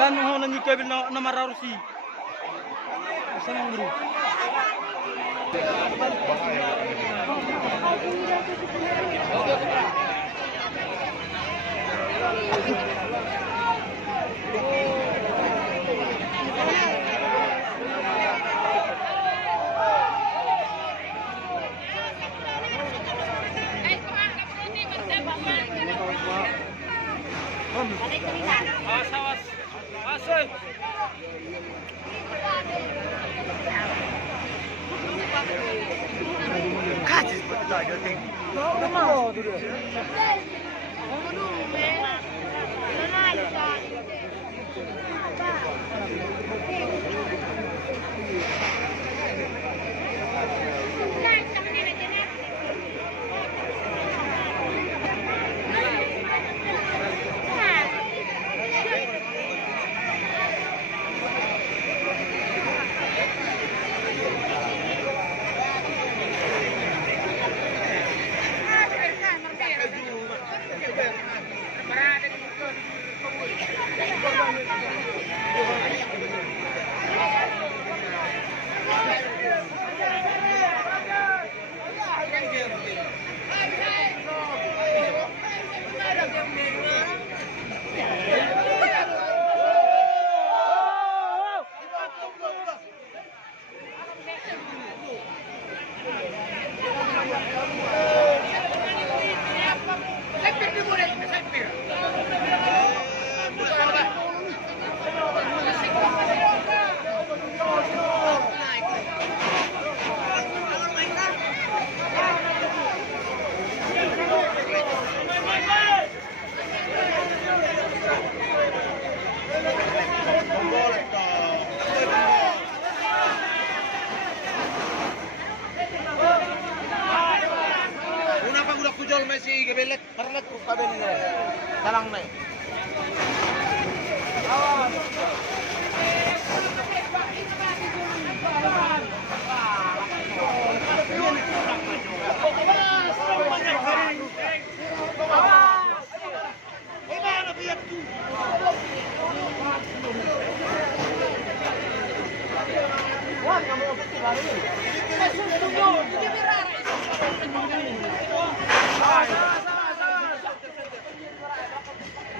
ganu hono ni kebil na mararusi senang bro Messi gebelet karena kabel dalang naik.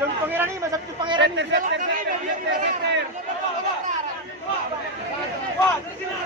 Jangan pangeran ini, masa itu pangeran. Wah, dari sini.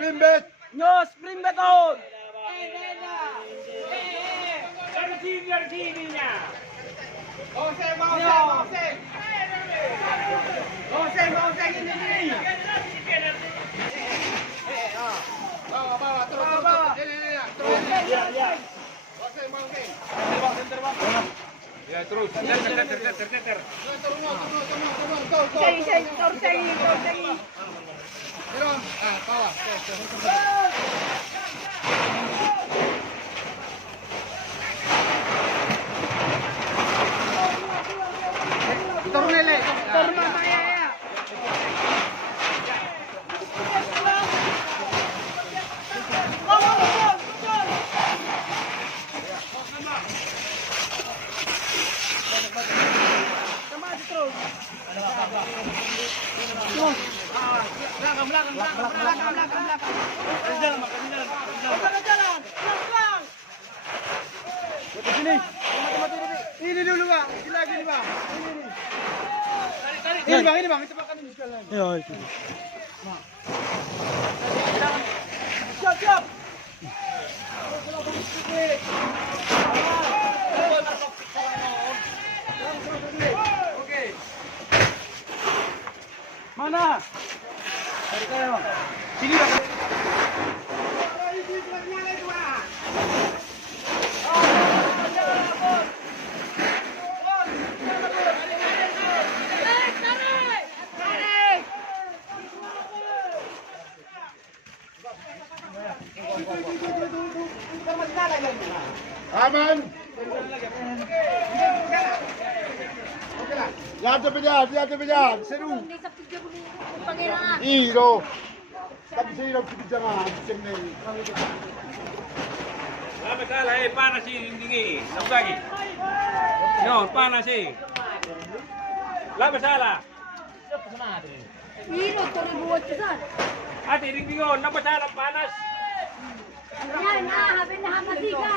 Spring bet. Nyo, spring beton. Bawa, terus. Ini. Terus. Ya. Bang. Ya, terus. Ter. Turun. Bawah. Turun lele. Turun ya. Ini dulu bang, lagi nih bang. Ini bang, cepat kami sekali lagi. Ya, itu. Siap. Oke. Mana? Dari kayo. Sini bang. Aman. Lihat pejalan, seru. Iro. Tapi saya hidup di jangan, sini. Apa salah panas sih tinggi, lagi. No, panas sih. Apa salah? Iro, tuloy buwat ka saan? Ate, ringgin napa salah panas? Yan, habin na hamasiga.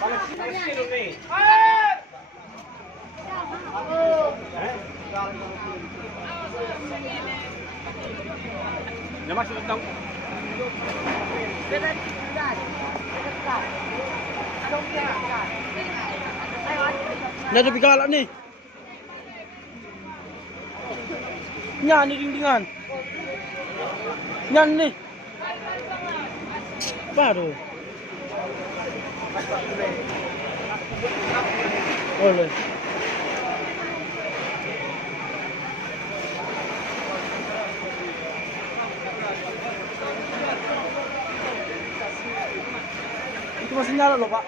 Panas sino ni? Namas utang. Nada bigala ni. Yan ni dingdingan. Yan ni. Baru. Oleh. Itu masih nyala loh Pak.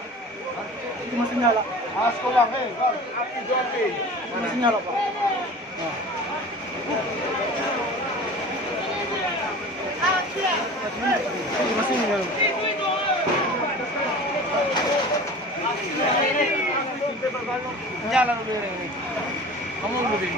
Itu masih nyala. Awas ko lang api jopi. Itu masih nyala Pak. Nah. Ini masih nyala. Nyala ulit ini. Kamu ulit.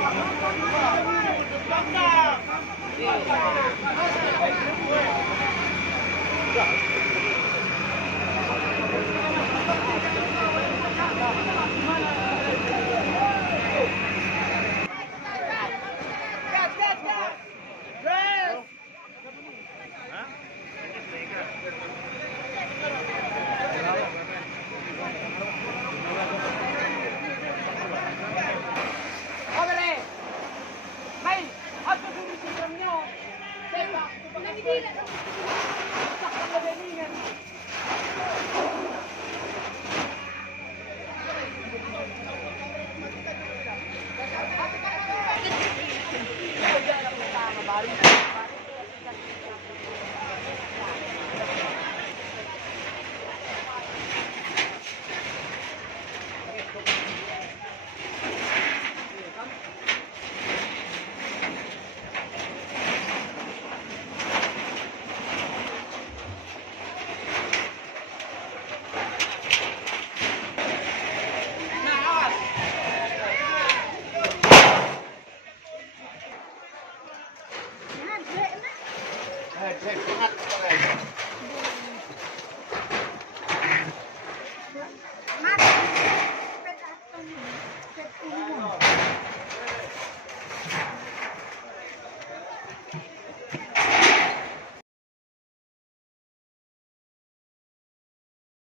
Cek,